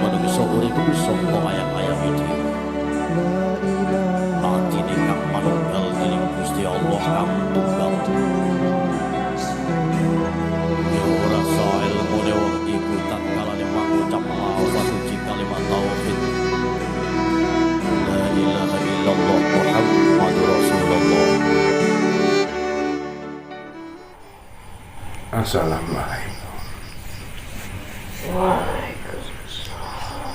manungsa urip saka ayam-ayam iki. Latine kang manunggal dening Gusti Allah kang tunggal. Ya ora sae ilmune wong iku tatkalane mangucap lafaz suci kalimat tauhid. La ilaha illallah Muhammadur Rasulullah. Assalamualaikum. Waalaikumsalam.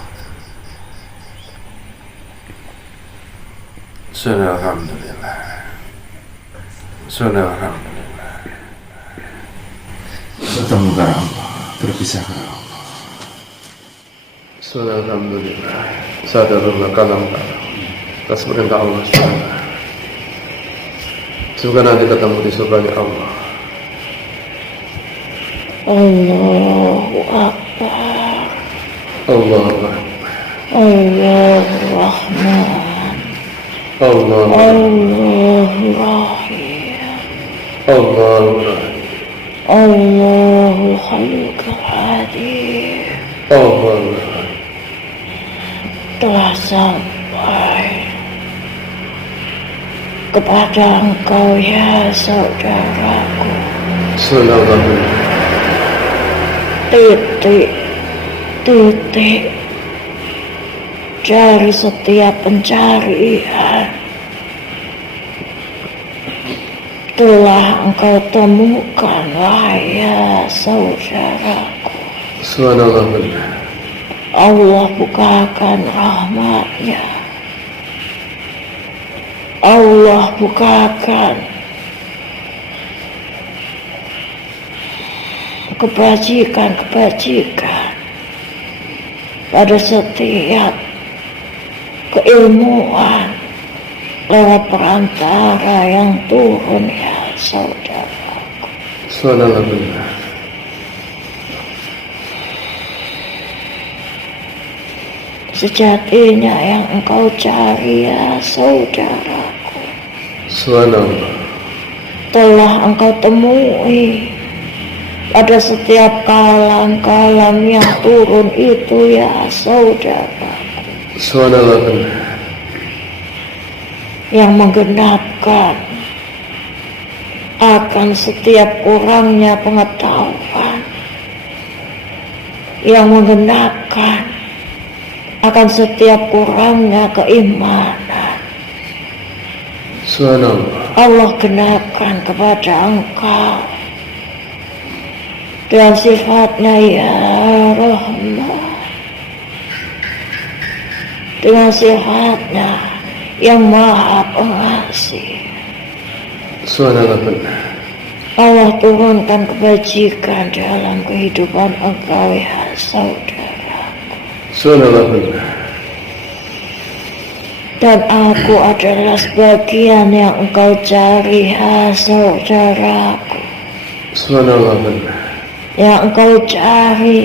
Alhamdulillah. Alhamdulillah. Bertemu kepada Allah, berpisah kepada Allah. Alhamdulillah. Sadarullah kalam atas perintah Allah SWT. Semoga nanti ketemu di surganya Allah. Allahu Akbar. Allahu Akbar. Allahu Rahman. Allahu Allahu Rahim. Allahu Rahim. Allahu Khalqul Hadim. Allahu Rahim. Telah sampai kepada engkau ya saudaraku. Alhamdulillah. Titik dari setiap pencarian telah engkau temukan ya saudaraku. Subhanallah. Allah bukakan rahmatnya, Allah bukakan kebajikan pada setiap keilmuan lewat perantara yang turun ya saudaraku. Subhanallah. Sejatinya yang engkau cari ya saudaraku Subhanallah. telah engkau temui pada setiap kalam-kalam yang turun itu ya saudaraku, Subhanallah. yang menggenapkan akan setiap kurangnya pengetahuan, yang menggenapkan akan setiap kurangnya keimanan. Subhanallah. Allah genapkan kepada engkau dengan sifatnya ya Rahman, dengan sifatnya yang maha pengasih. Subhanallah. Allah turunkan kebajikan dalam kehidupan engkau ya saudara. Subhanallah. Dan aku adalah sebagian yang engkau cari ya saudaraku. Subhanallah. Yang engkau cari,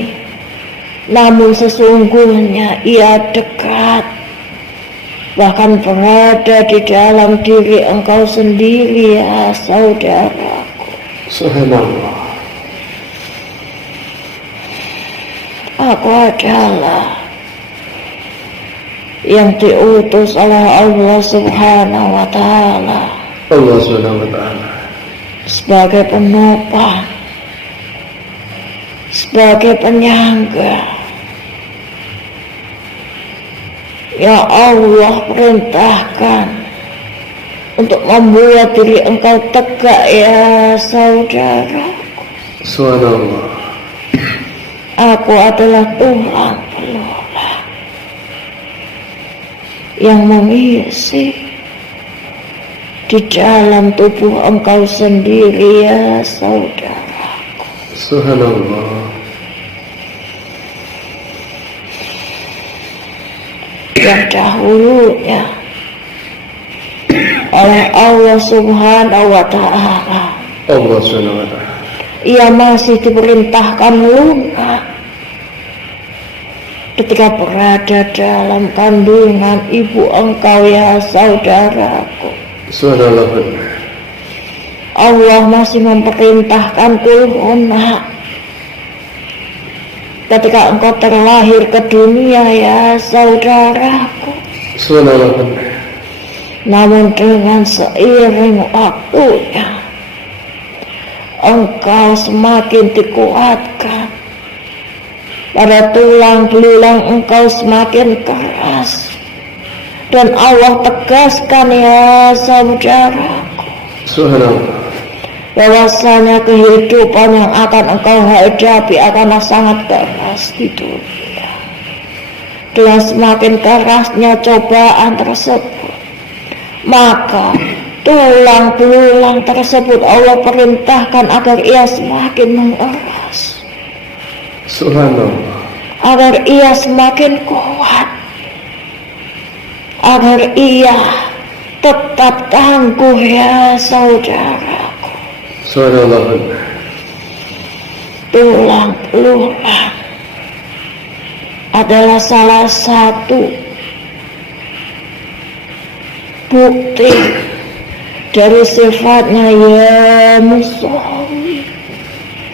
namun sesungguhnya ia dekat, bahkan berada di dalam diri engkau sendiri ya saudaraku. Subhanallah. Aku adalah yang diutus oleh Allah Subhanahu wa Ta'ala Allah Subhanahu wa Ta'ala sebagai penopang, sebagai penyangga. Ya Allah perintahkan untuk membuat diri engkau tegak ya saudaraku. Subhanallah. Aku adalah tulang belulang yang mengisi di dalam tubuh engkau sendiri ya saudaraku. Subhanallah. Yang dahulunya oleh Allah Subhanahu wa Ta'ala Allah Subhanahu wa Ta'ala ia masih diperintahkan lunak ketika berada dalam kandungan ibu engkau ya saudaraku. Subhanallah. Allah masih memerintahkan lunak ketika engkau terlahir ke dunia ya saudaraku. Subhanallah. Namun dengan seiring waktunya engkau semakin dikuatkan, pada tulang belulang engkau semakin keras, dan Allah tegaskan ya saudaraku, Subhanallah. bahwasanya kehidupan yang akan engkau hadapi akanlah sangat keras di dunia. Dengan semakin kerasnya cobaan tersebut, maka tulang belulang tersebut Allah perintahkan agar ia semakin mengeras, Subhanallah. agar ia semakin kuat, agar ia tetap tangguh ya saudaraku. Subhanallah. Tulang belulang adalah salah satu bukti dari sifatnya ya Musawi,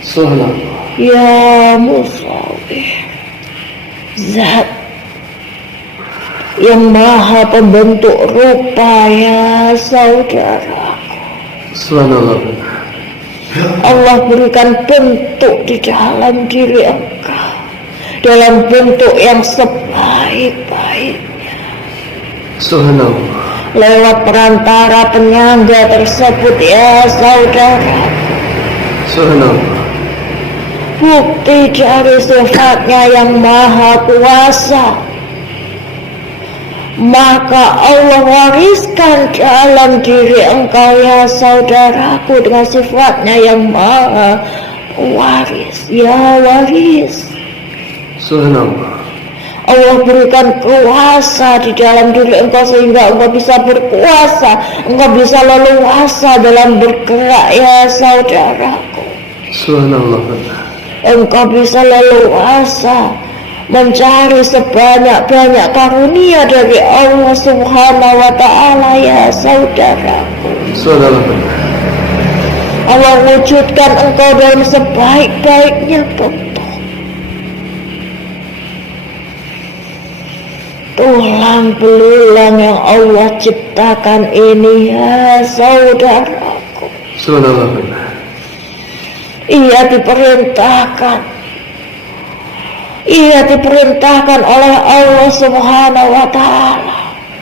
Subhanallah. ya Musawi, zat yang maha pembentuk rupa ya saudaraku. Subhanallah. Allah berikan bentuk di dalam diri engkau dalam bentuk yang sebaik-baiknya, Subhanallah. lewat perantara penyangga tersebut ya saudara. Subhanallah. Bukti dari sifatnya yang maha kuasa, maka Allah wariskan dalam diri engkau ya saudaraku dengan sifatnya yang maha waris, ya waris. Subhanallah. Allah berikan kuasa di dalam diri engkau sehingga engkau bisa berkuasa, engkau bisa leluasa dalam bergerak ya saudaraku. Subhanallah. Engkau bisa leluasa mencari sebanyak-banyak karunia dari Allah Subhanahu wa ta'ala ya saudaraku. Subhanallah. Allah wujudkan engkau dalam sebaik-baiknya bentuk. Tulang belulang yang Allah ciptakan ini ya saudaraku, Subhanallah. ia diperintahkan oleh Allah Subhanahu wa ta'ala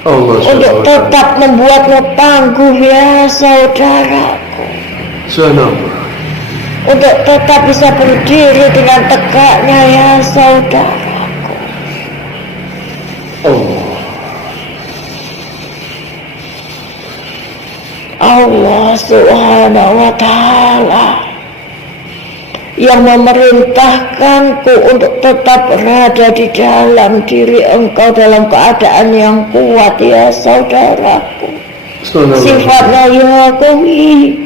Allah untuk Subhanallah. tetap membuatmu tangguh ya saudaraku, Subhanallah. untuk tetap bisa berdiri dengan tegaknya ya saudara. Allah Subhanahu wa ta'ala yang memerintahkanku untuk tetap berada di dalam diri engkau dalam keadaan yang kuat ya saudaraku. Sifatnya ya qawi,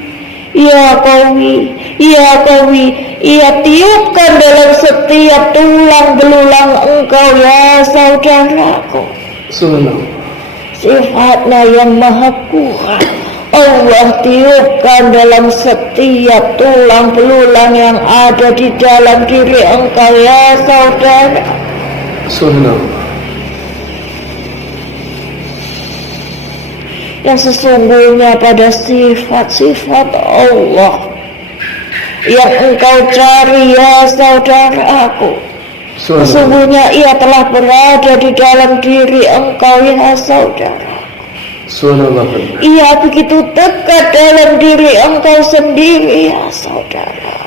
ya qawi, ya qawi, ia tiupkan dalam setiap tulang belulang engkau ya saudaraku. Sifatnya yang maha kuat, Allah tiupkan dalam setiap tulang belulang yang ada di dalam diri engkau ya saudara. Yang sesungguhnya pada sifat-sifat Allah yang engkau cari ya saudaraku, sesungguhnya ia telah berada di dalam diri engkau ya saudara. Ia begitu dekat dalam diri engkau sendiri ya saudaraku.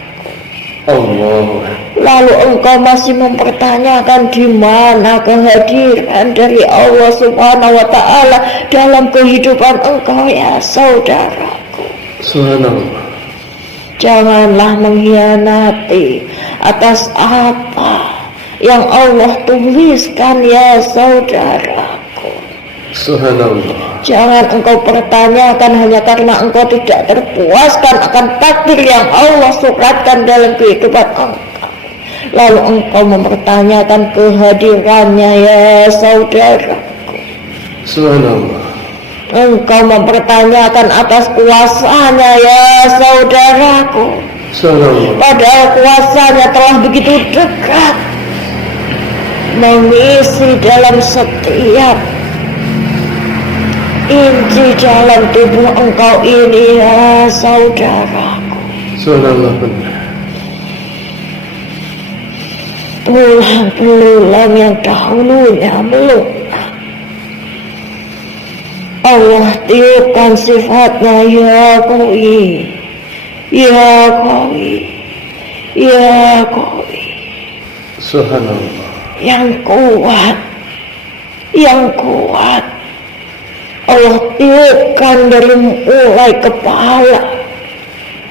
Lalu engkau masih mempertanyakan di mana kehadiran dari Allah Subhanahu wa ta'ala dalam kehidupan engkau ya saudaraku. Janganlah mengkhianati atas apa yang Allah tuliskan ya saudaraku. Jangan engkau pertanyakan hanya karena engkau tidak terpuaskan akan takdir yang Allah suratkan dalam kehidupan engkau, lalu engkau mempertanyakan kehadirannya ya saudaraku. Engkau mempertanyakan atas kuasanya ya saudaraku, padahal kuasanya telah begitu dekat mengisi dalam setiap inti dalam tubuh engkau ini ya saudaraku. Subhanallah benar. Tulang belulang yang dahulunya melunak, Allah tiupkan sifatnya ya Qawi, ya Qawi, ya Qawi, Subhanallah. yang kuat, yang kuat. Allah tiupkan dari mulai kepala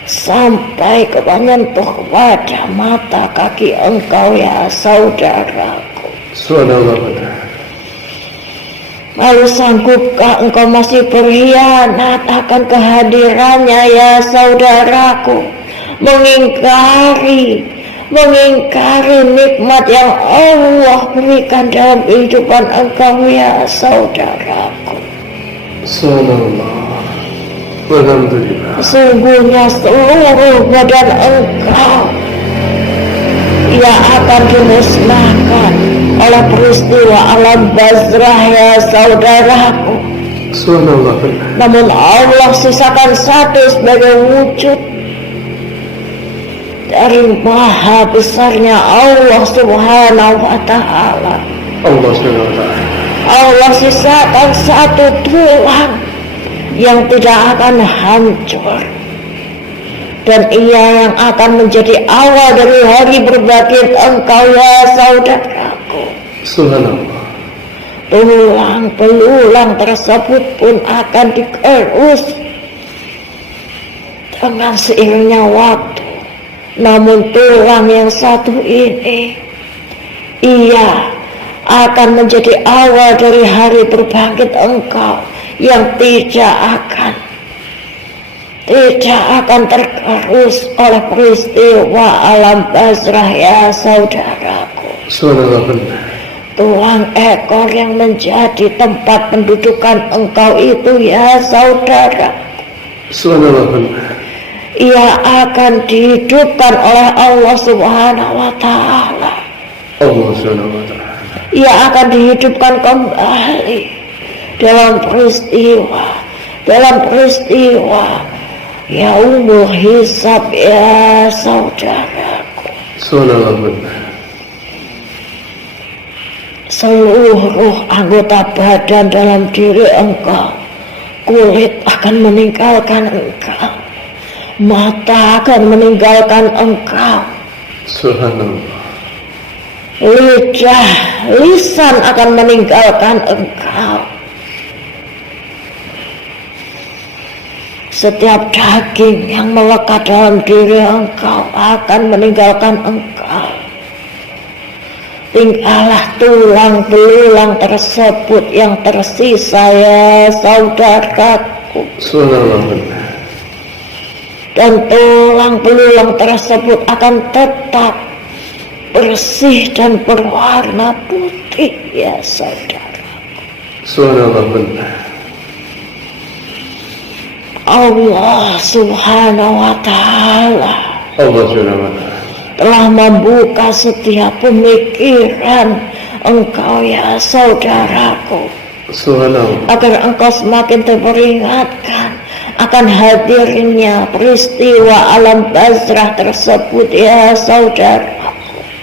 sampai menyentuh wajah mata kaki engkau ya saudaraku. Subhanallah benar. Lalu sanggupkah engkau masih berkhianat akan kehadirannya ya saudaraku, mengingkari nikmat yang Allah berikan dalam kehidupan engkau ya saudaraku. Subhanallah. Alhamdulillah. Sesungguhnya seluruh badan engkau yang akan dimusnahkan oleh peristiwa alam Basrah ya saudaraku. Subhanallah benar. Namun Allah sisakan satu sebagai wujud dari maha besarnya Allah subhanahu wa ta'ala. Allah subhanahu wa ta'ala. Allah sisakan satu tulang yang tidak akan hancur, dan ia yang akan menjadi awal dari hari berbangkit engkau ya saudaraku. Subhanallah. Tulang belulang tersebut pun akan dikerus dengan seiringnya waktu. Namun tulang yang satu ini, ia akan menjadi awal dari hari berbangkit engkau yang tidak akan tergerus oleh peristiwa alam Basrah ya saudaraku. Subhanallah benar. Tulang ekor yang menjadi tempat pendudukan engkau itu ya saudara, Subhanallah benar. ia akan dihidupkan oleh Allah subhanahu wa ta'ala. Allah subhanahu wa ta'ala. Ia akan dihidupkan kembali dalam peristiwa yaumul hisab ya saudaraku. Subhanallah benar. Seluruh anggota badan dalam diri engkau, kulit akan meninggalkan engkau, mata akan meninggalkan engkau, Subhanallah. lisan akan meninggalkan engkau. Setiap daging yang melekat dalam diri engkau akan meninggalkan engkau. Tinggallah tulang belulang tersebut yang tersisa ya saudaraku. Subhanallah benar. Dan tulang belulang tersebut akan tetap bersih dan berwarna putih ya saudara. Subhanallah benar. Allah subhanahu wa ta'ala Allah subhanahu wa ta'ala telah membuka setiap pemikiran engkau ya saudaraku, Subhanallah. agar engkau semakin terperingatkan akan hadirnya peristiwa alam Basrah tersebut ya saudara.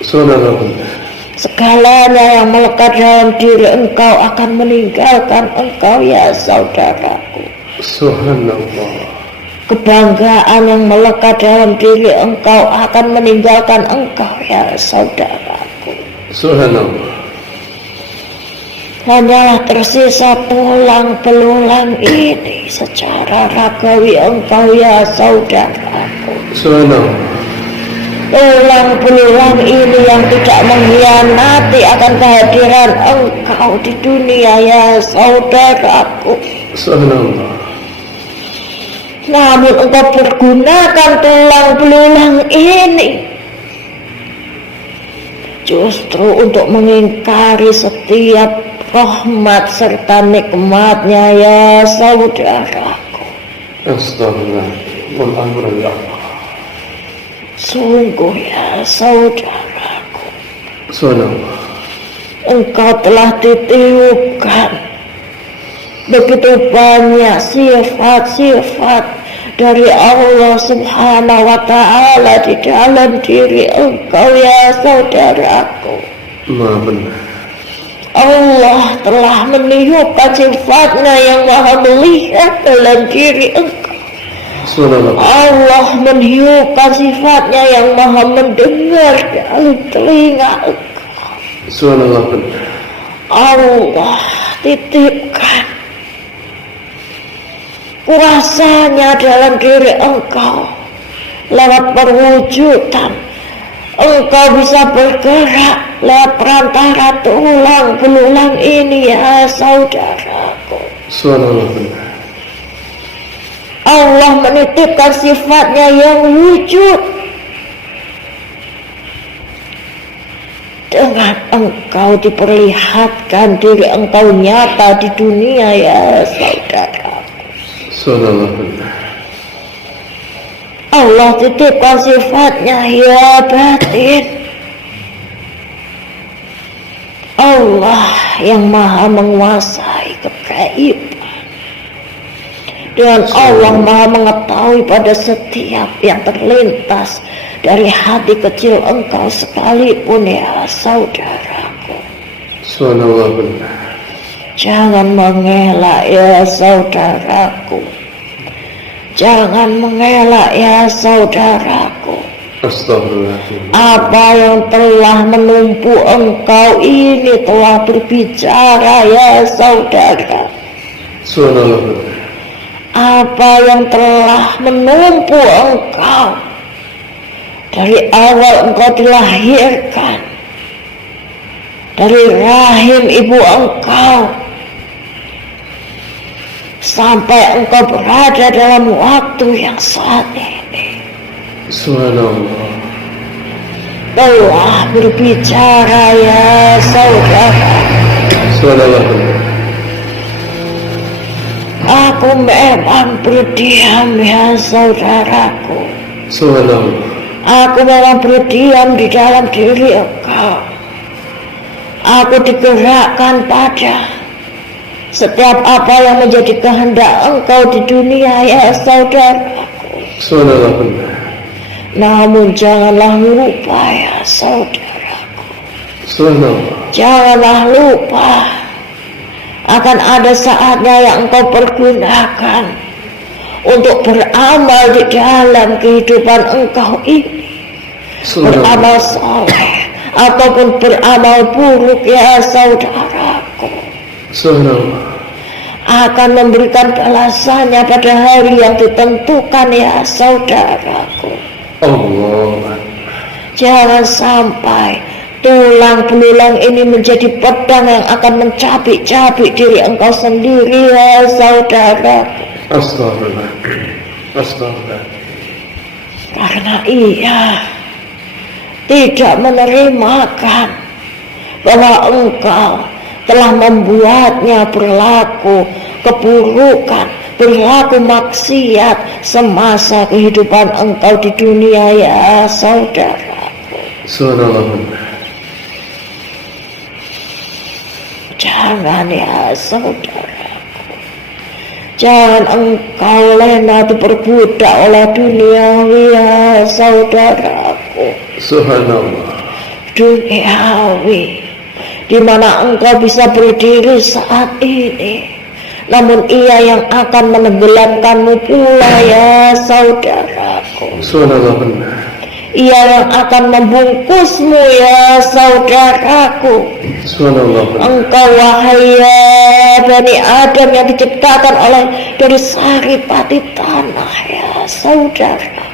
Subhanallah benar. Segalanya yang melekat dalam diri engkau akan meninggalkan engkau ya saudaraku. Subhanallah. Kebanggaan yang melekat dalam diri engkau akan meninggalkan engkau ya saudaraku. Subhanallah. Hanyalah tersisa tulang belulang ini secara ragawi engkau ya saudaraku. Subhanallah. Tulang belulang ini yang tidak mengkhianati akan kehadiran engkau di dunia ya saudaraku. Subhanallah. Namun engkau pergunakan tulang belulang ini justru untuk mengingkari setiap rahmat serta nikmatnya ya saudaraku. Astagfirullah. Wal amra ya Allah. Sungguh ya saudaraku, Subhanallah. Engkau telah ditiupkan begitu banyak sifat-sifat dari Allah Subhanahu wa Ta'ala di dalam diri engkau ya saudaraku. Maha benar. Allah telah meniupkan sifatnya yang maha melihat dalam diri engkau. Allah meniupkan sifatnya yang maha mendengar dalam telinga engkau. Allah titipkan kuasanya dalam diri engkau lewat perwujudan. Engkau bisa bergerak lewat perantara tulang belulang ini ya saudaraku. Allah menitipkan sifatnya yang wujud dengan engkau diperlihatkan diri engkau nyata di dunia ya saudaraku. Allah titipkan sifatnya ya batin. Allah yang maha menguasai kegaiban. Dan Allah maha mengetahui pada setiap yang terlintas dari hati kecil engkau sekalipun ya saudaraku. Jangan mengelak ya saudaraku. Jangan mengelak ya saudaraku. Apa yang telah menumpu engkau ini telah berbicara ya saudara. Apa yang telah menumpu engkau dari awal engkau dilahirkan dari rahim ibu engkau sampai engkau berada dalam waktu yang saat ini telah berbicara ya saudara. Aku memang berdiam ya saudaraku. Aku memang berdiam di dalam diri engkau. Aku digerakkan pada setiap apa yang menjadi kehendak engkau di dunia ya saudaraku. Namun janganlah lupa ya saudaraku. Janganlah lupa akan ada saatnya yang engkau pergunakan untuk beramal di dalam kehidupan engkau ini. Beramal soleh ataupun beramal buruk ya saudaraku. Akan memberikan balasannya pada hari yang ditentukan ya saudaraku. Jangan sampai tulang belulang ini menjadi pedang yang akan mencabik-cabik diri engkau sendiri ya saudaraku. Karena ia tidak menerimakan bahwa engkau telah membuatnya berlaku keburukan, berlaku maksiat semasa kehidupan engkau di dunia ya saudaraku. Jangan ya saudaraku, jangan engkau lena diperbudak oleh duniawi ya saudaraku. Duniawi di mana engkau bisa berdiri saat ini, namun ia yang akan menenggelamkanmu pula ya saudaraku. Ia yang akan membungkusmu ya saudaraku. Engkau wahai ya Bani Adam yang diciptakan oleh dari saripati tanah ya saudaraku.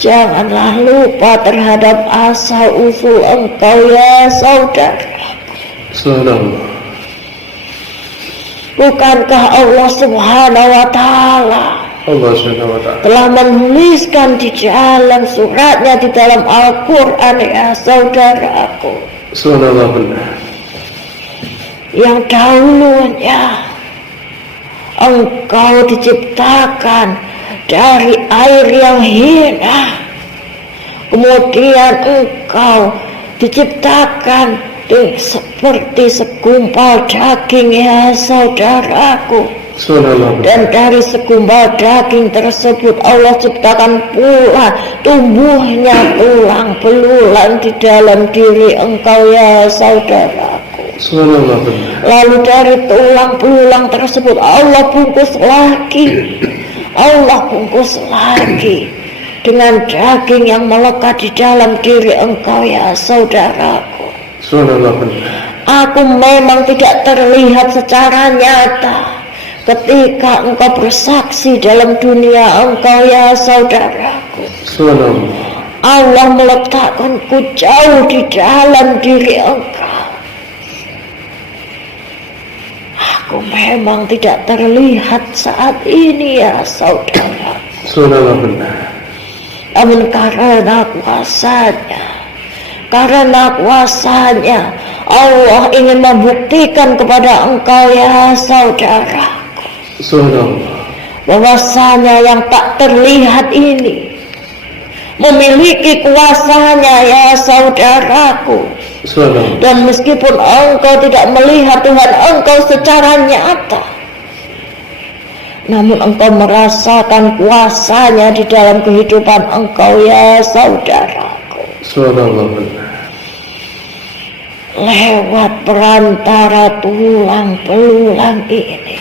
Janganlah lupa terhadap asal usul engkau ya saudaraku. Bukankah Allah Subhanahu wa Ta'ala telah menuliskan di dalam suratnya di dalam Al-Quran ya saudaraku, yang dahulunya engkau diciptakan dari air yang hina, kemudian engkau diciptakan seperti segumpal daging ya saudaraku. Subhanallah. Dan dari segumpal daging tersebut Allah ciptakan pula tumbuhnya tulang belulang di dalam diri engkau ya saudaraku. Subhanallah. Lalu dari tulang belulang tersebut Allah bungkus lagi, Allah bungkus lagi dengan daging yang melekat di dalam diri engkau ya saudaraku. Subhanallah. Aku memang tidak terlihat secara nyata ketika engkau bersaksi dalam dunia engkau ya saudaraku. Subhanallah. Allah meletakkanku jauh di dalam diri engkau. Aku memang tidak terlihat saat ini ya saudara. Subhanallah benar. Namun karena kuasanya Allah ingin membuktikan kepada engkau ya saudara, Subhanallah. bahwasanya yang tak terlihat ini memiliki kuasanya ya saudaraku. Subhanallah. Dan meskipun engkau tidak melihat Tuhan engkau secara nyata, namun engkau merasakan kuasanya di dalam kehidupan engkau ya saudaraku. Subhanallah benar. Lewat perantara tulang belulang ini,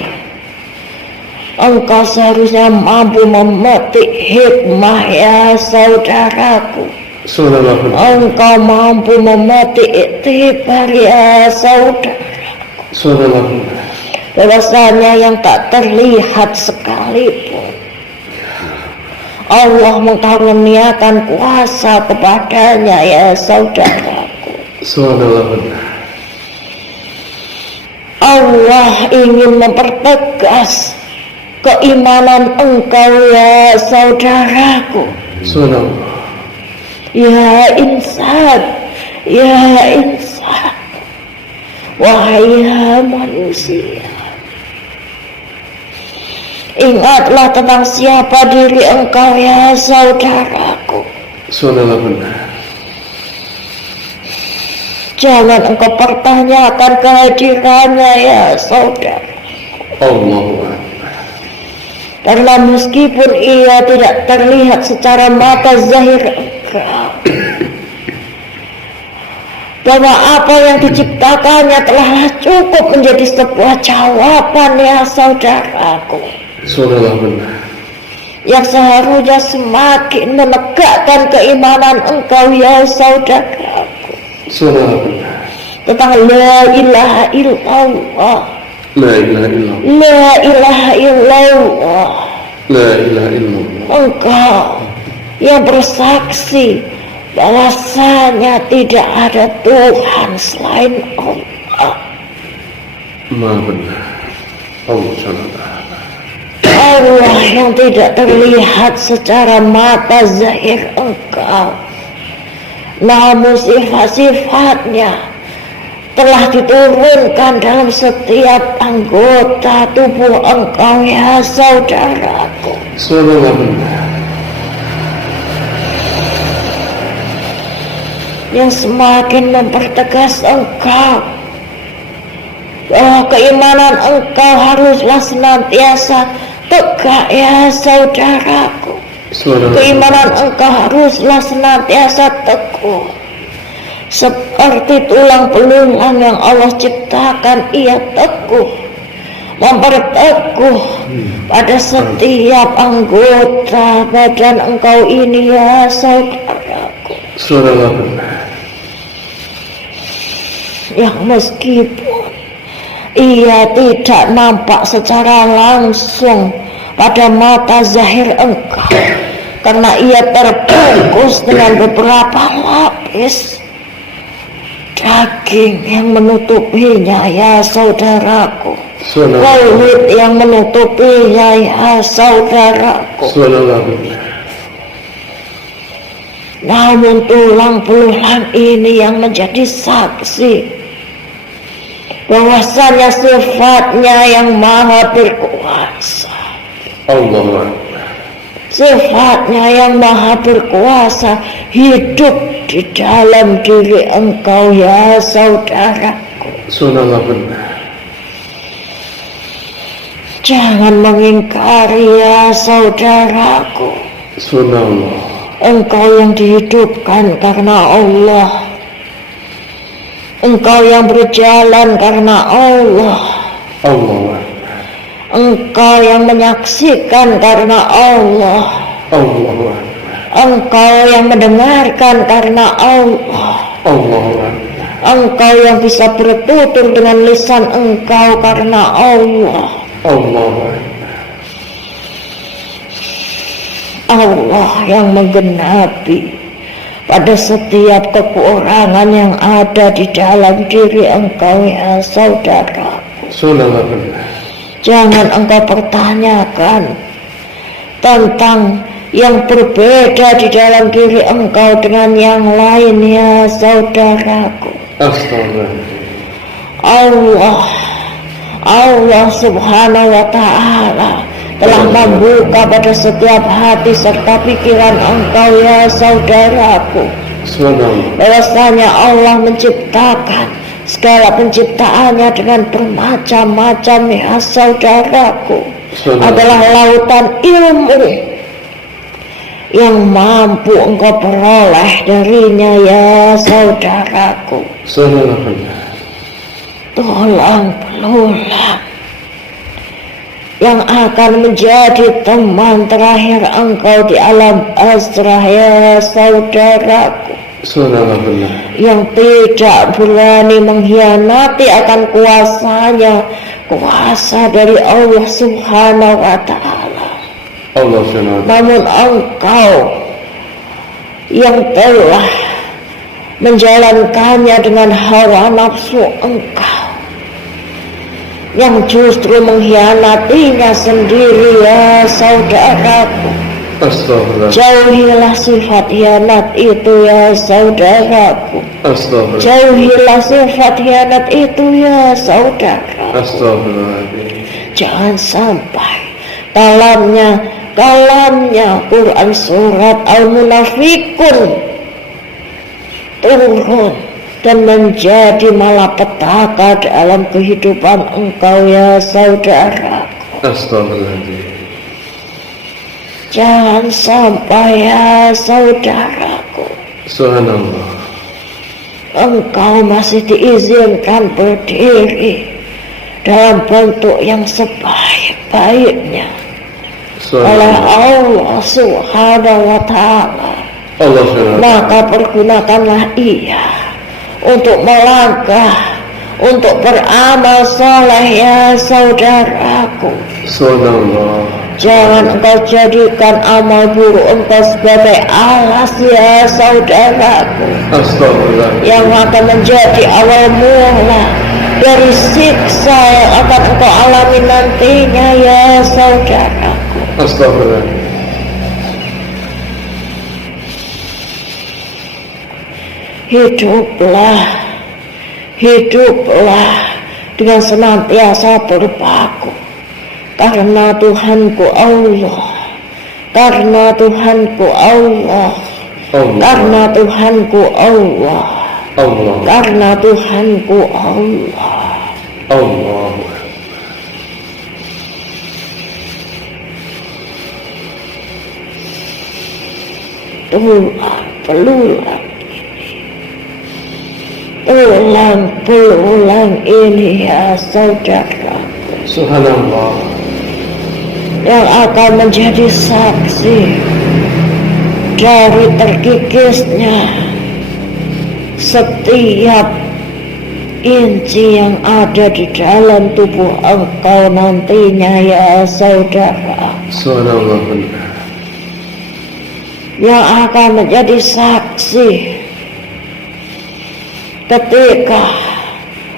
engkau seharusnya mampu memetik hikmah ya saudaraku. Subhanallah benar. Engkau mampu memetik iktibar ya saudaraku. Subhanallah benar. Bahwasanya yang tak terlihat sekalipun Allah mengkaruniakan kuasa kepadanya ya saudaraku. Subhanallah benar. Allah ingin mempertegas keimanan engkau ya saudaraku. Subhanallah. Ya insan, ya insan, wahai manusia, ingatlah tentang siapa diri engkau ya saudaraku. Subhanallah benar. Jangan engkau pertanyakan kehadirannya ya saudara. Allahu Akbar. Karena meskipun ia tidak terlihat secara mata zahir engkau, bahwa apa yang diciptakannya telah cukup menjadi sebuah jawaban ya saudaraku, Subhanallah benar. yang seharusnya semakin menegakkan keimanan engkau ya saudaraku Subhanallah benar. tentang la ilaha illallah, La ilaha illallah. la ilaha illallah. La ilaha illallah. Engkau yang bersaksi bahwasanya tidak ada Tuhan selain Allah. Maha benar. Allah SWT. Allah yang tidak terlihat secara mata zahir engkau, namun sifat-sifatnya telah diturunkan dalam setiap anggota tubuh engkau ya saudaraku. Subhanallah benar. Yang semakin mempertegas engkau bahwa keimanan engkau haruslah senantiasa tegak ya saudaraku. Subhanallah. Keimanan engkau haruslah senantiasa teguh, seperti tulang belulang yang Allah ciptakan. Ia teguh, memperteguh pada setiap anggota badan engkau ini ya saudaraku. Subhanallah benar. Yang meskipun ia tidak nampak secara langsung pada mata zahir engkau, karena ia terbungkus dengan beberapa lapis daging yang menutupinya ya saudaraku, kulit yang menutupinya ya saudaraku. Subhanallah benar. Namun tulang belulang ini yang menjadi saksi bahwasanya sifatnya yang maha berkuasa. Allahu Akbar. sifatnya yang maha berkuasa hidup di dalam diri engkau ya saudaraku. Sunahlah benar. Jangan mengingkari ya saudaraku. Sunahlah. Engkau yang dihidupkan karena Allah. Engkau yang berjalan karena Allah. Allah. Engkau yang menyaksikan karena Allah. Allah. Engkau yang mendengarkan karena Allah. Allah. Engkau yang bisa bertutur dengan lisan engkau karena Allah. Allah. Allah yang menggenapi pada setiap kekurangan yang ada di dalam diri engkau ya saudara. Sunahlah benar. Jangan engkau pertanyakan tentang yang berbeda di dalam diri engkau dengan yang lain ya saudaraku. Astagfirullah. Allah subhanahu wa ta'ala telah membuka pada setiap hati serta pikiran engkau ya saudaraku. Bahwasanya Allah menciptakan segala penciptaannya dengan bermacam-macam ya saudaraku. Adalah lautan ilmu yang mampu engkau peroleh darinya ya saudaraku. Tulang belulang yang akan menjadi teman terakhir engkau di alam azrah ya saudaraku. Yang tidak berani mengkhianati akan kuasanya, kuasa dari Allah subhanahu wa ta'ala. Namun engkau yang telah menjalankannya dengan hawa nafsu engkau, yang justru mengkhianatinya sendiri ya saudaraku. Jauhilah sifat khianat itu ya saudaraku. Jauhilah sifat khianat itu ya saudara. Jangan sampai kalamnya Quran surat Al-Munafikun turun dan menjadi malapetaka dalam kehidupan engkau ya saudara. Jangan sampai ya saudaraku. Subhanallah. Engkau masih diizinkan berdiri dalam bentuk yang sebaik-baiknya oleh Allah subhanahu wa ta'ala. Maka pergunakanlah ia untuk melangkah, untuk beramal soleh ya saudaraku. Jangan engkau jadikan amal buruk engkau sebagai alas ya saudaraku, yang akan menjadi awal mula dari siksa yang akan engkau alami nantinya ya saudaraku. Hiduplah dengan senantiasa berpaku karena Tuhanku Allah, karena Tuhanku Allah, karena Tuhanku Allah, karena Tuhanku Allah. Tulang belulang ini ya saudara, Subhanallah, yang akan menjadi saksi dari terkikisnya setiap inci yang ada di dalam tubuh engkau nantinya ya saudara. Subhanallah, yang akan menjadi saksi ketika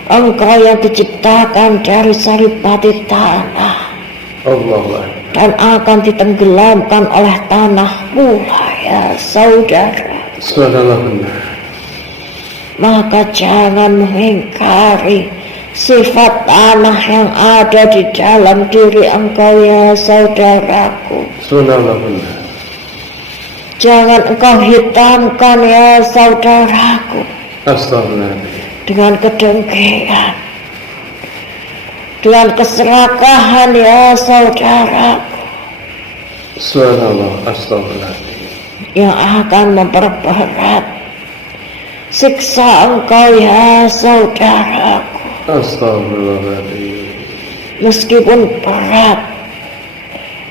engkau yang diciptakan dari saripati tanah dan akan ditenggelamkan oleh tanah pula ya saudara. Maka jangan mengingkari sifat tanah yang ada di dalam diri engkau ya saudaraku. Jangan engkau hitamkan ya saudaraku Astagfirullahaladzim. dengan kedengkian, dengan keserakahan ya saudaraku, Subhanallah. Astagfirullahaladzim. yang akan memperberat siksa engkau ya saudaraku. Astagfirullahaladzim. Meskipun berat,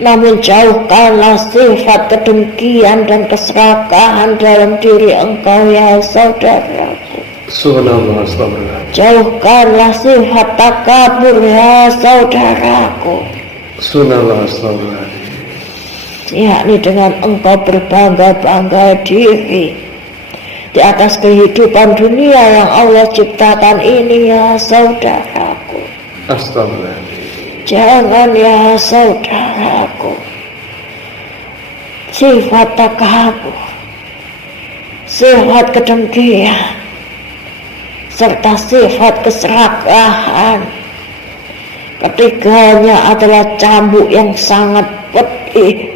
namun jauhkanlah sifat kedengkian dan keserakahan dalam diri engkau ya saudaraku. Subhanallah. Astagfirullahaladzim. Jauhkanlah sifat takabur ya saudaraku, Subhanallah. Astagfirullahaladzim. yakni dengan engkau berbangga-bangga diri di atas kehidupan dunia yang Allah ciptakan ini ya saudaraku. Astagfirullahaladzim. Jangan ya saudaraku, sifat takabur, sifat kedengkian, serta sifat keserakahan, ketiganya adalah cambuk yang sangat pedih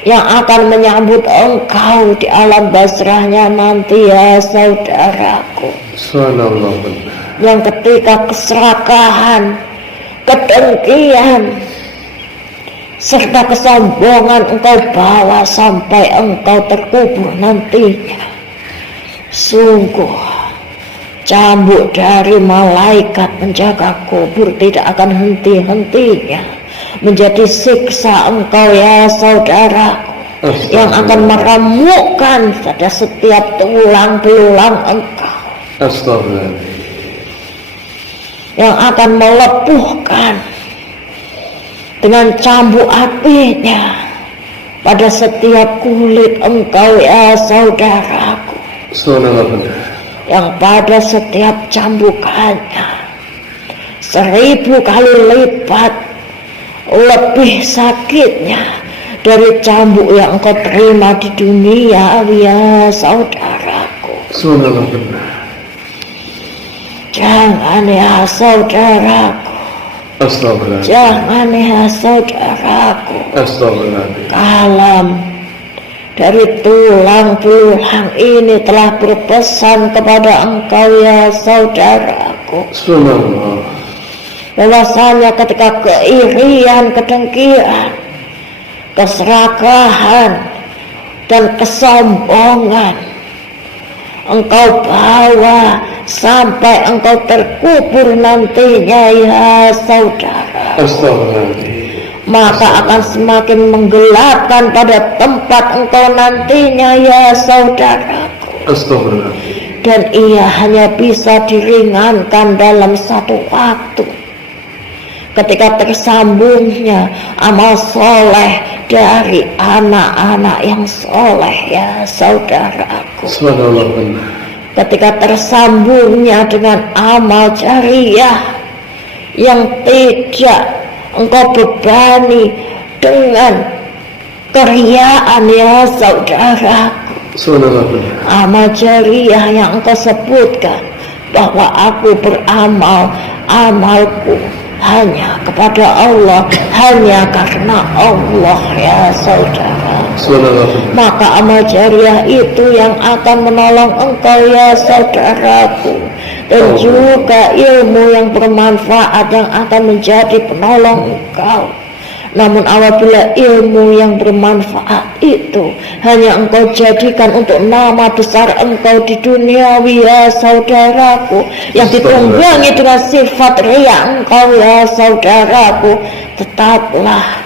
yang akan menyambut engkau di alam basrahnya nanti ya saudaraku. Subhanallah. Yang ketika keserakahan, kedengkian serta kesombongan engkau bawa sampai engkau terkubur nantinya, sungguh cambuk dari malaikat menjaga kubur tidak akan henti-hentinya menjadi siksa engkau ya saudaraku, yang akan meremukkan pada setiap tulang belulang engkau, Astagfirullahaladzim. yang akan melepuhkan dengan cambuk apinya pada setiap kulit engkau ya saudaraku, Subhanallah. yang pada setiap cambukannya 1000 kali lipat lebih sakitnya dari cambuk yang engkau terima di dunia ya saudaraku. Subhanallah. Jangan ya saudaraku, Astagfirullahaladzim. jangan ya saudaraku, Astagfirullahaladzim. kalam dari tulang belulang ini telah berpesan kepada engkau ya saudaraku, Subhanallah. bahwasanya ketika keirian, kedengkian, keserakahan dan kesombongan engkau bawa sampai engkau terkubur nantinya ya saudara, Astagfirullahaladzim. maka akan semakin menggelapkan pada tempat engkau nantinya ya saudaraku, Astagfirullahaladzim. dan ia hanya bisa diringankan dalam satu waktu, ketika tersambungnya amal soleh dari anak-anak yang soleh ya saudaraku, Subhanallah. Benar. ketika tersambungnya dengan amal jariah yang tidak engkau bebani dengan keriaan ya saudaraku, Subhanallah. Benar. amal jariah yang engkau sebutkan bahwa aku beramal, amalku hanya kepada Allah, hanya karena Allah ya saudara, Subhanallah. maka amal jariah itu yang akan menolong engkau ya saudaraku, dan juga ilmu yang bermanfaat yang akan menjadi penolong engkau. Namun apabila ilmu yang bermanfaat itu hanya engkau jadikan untuk nama besar engkau di dunia ya saudaraku, yang ditunggangi dengan sifat riya engkau ya saudaraku, tetaplah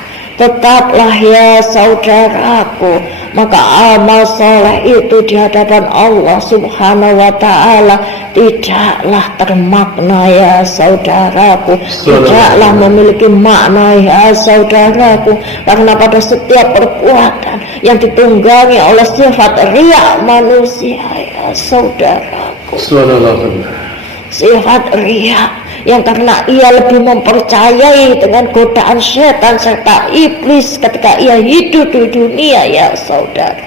ya saudaraku, maka amal soleh itu di hadapan Allah subhanahu wa ta'ala tidaklah termakna ya saudaraku, tidaklah memiliki makna ya saudaraku, karena pada setiap perbuatan yang ditunggangi oleh sifat riya manusia ya saudaraku, sifat riya yang karena ia lebih mempercayai dengan godaan setan serta iblis ketika ia hidup di dunia ya saudara,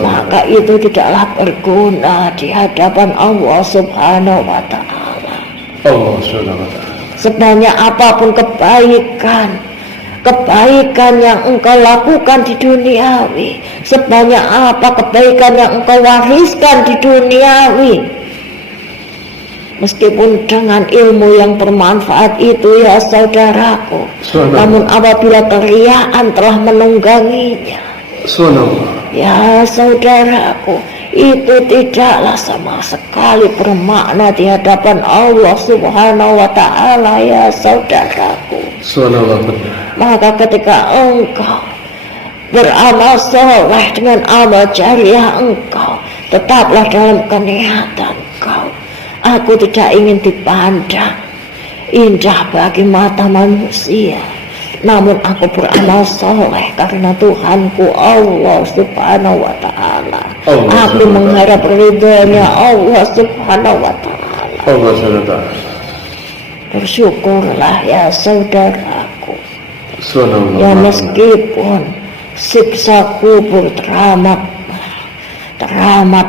maka itu tidaklah berguna di hadapan Allah subhanahu wa ta'ala. Sebanyak apapun kebaikan, kebaikan yang engkau lakukan di duniawi, sebanyak apa kebaikan yang engkau wariskan di duniawi. Meskipun dengan ilmu yang bermanfaat itu ya saudaraku, namun apabila keriaan telah menungganginya, ya saudaraku, itu tidaklah sama sekali bermakna di hadapan Allah Subhanahu wa ta'ala ya saudaraku. Maka ketika engkau beramal soleh dengan amal jariah engkau, tetaplah dalam keniatan engkau, aku tidak ingin dipandang indah bagi mata manusia, namun aku beramal soleh karena Tuhanku Allah Subhanahu wa ta'ala. Aku mengharap ridhonya Allah Subhanahu wa ta'ala. Bersyukurlah ya saudaraku, ya meskipun siksa kubur teramat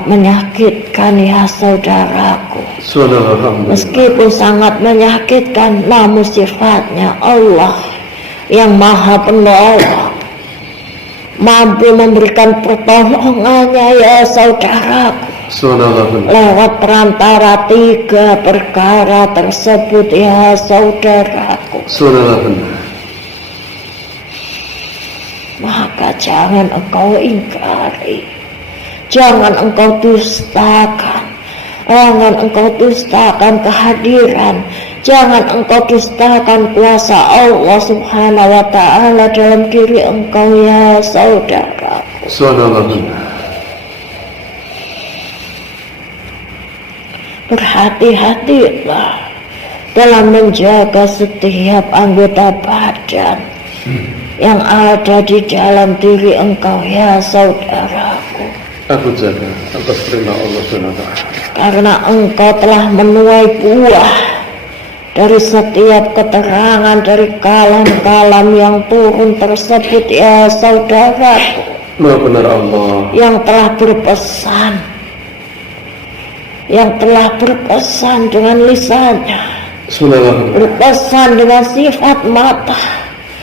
menyakitkan ya saudaraku, meskipun sangat menyakitkan, namun sifatnya Allah yang maha penolong mampu memberikan pertolongannya ya saudaraku, lewat perantara 3 perkara tersebut ya saudaraku. Maka jangan engkau ingkari, jangan engkau dustakan, jangan engkau dustakan kehadiran, jangan engkau dustakan kuasa Allah Subhanahu wa ta'ala dalam diri engkau ya saudaraku. Berhati-hatilah dalam menjaga setiap anggota badan yang ada di dalam diri engkau ya saudaraku. Aku jaga atas perintah Allah SWT. Karena engkau telah menuai buah dari setiap keterangan dari kalam-kalam yang turun tersebut ya saudaraku. Maha benar Allah yang telah berpesan dengan lisannya, berpesan dengan sifat mata,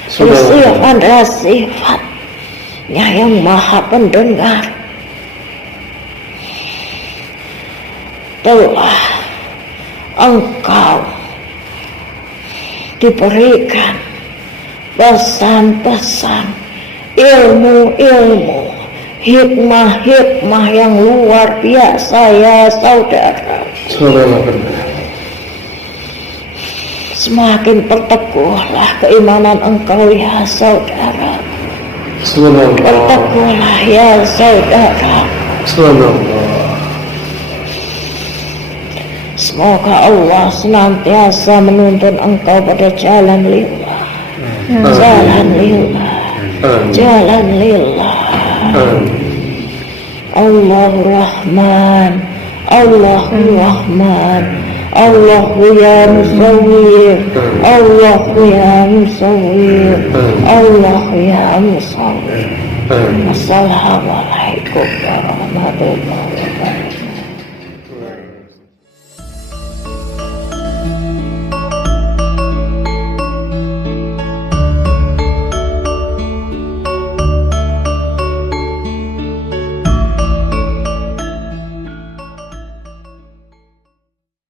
bersifat sifatnya yang maha pendengar. Telah engkau diberikan pesan-pesan, ilmu-ilmu, hikmah-hikmah yang luar biasa ya saudara. Semakin perteguhlah keimanan engkau ya saudara. Perteguhlah ya saudara. Semoga Allah senantiasa menuntun engkau pada jalan lillah, jalan lillah, jalan lillah. Allahu Rahman, Allahu Rahman, Allahu ya Musawwir, Allahu ya Musawwir, Allahu ya Musawwir. Assalamualaikum warahmatullahi wabarakatuh.